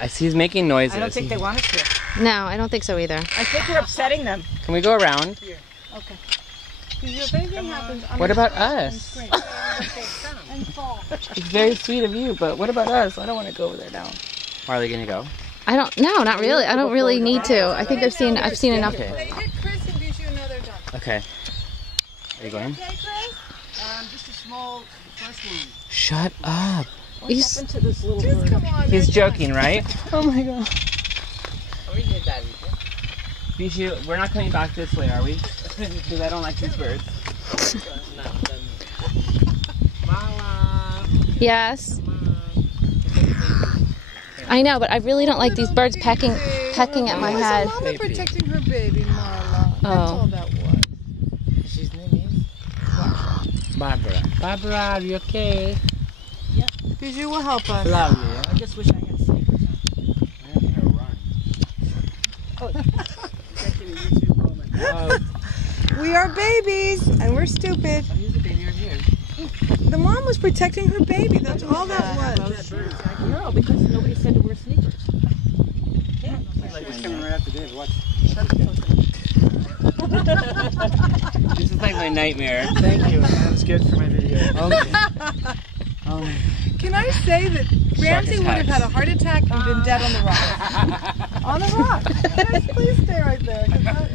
I see he's making noises. I don't think they want us here. No, I don't think so either. I think we're upsetting them. Can we go around? Here. Okay. If anything happens, What about us? and fall. It's very sweet of you, but what about us? I don't want to go over there now. Marley, gonna go? I don't. No, not really. I don't really need to. I think I've seen enough. Okay. They hit Chris and gives you another duck. Okay. Are you going? Okay, Chris? Just a small first one. Shut up. What happened to this little Just bird? come on. He's they're joking, right? Oh my god. Bishu, we're not coming back this way, are we? Because I don't like these birds. Yes. I know, but I really don't like these birds pecking at my head. Mama protecting her baby, Marla. That's all that was. She's name is Barbara. Barbara, are you okay? Bijou will help us. Lovely. I just wish I had sneakers on. I have her run. Taking a YouTube moment. We are babies, and we're stupid. Here's the baby right here. The mom was protecting her baby. That's all that was. No, because nobody said to wear sneakers. She's coming right after Dave. Watch. This is like my nightmare. Thank you. That was good for my video. Okay. Can I say that Ramsey would have attacks. had a heart attack and been dead on the rock? On the rock. Yes, please stay right there. 'Cause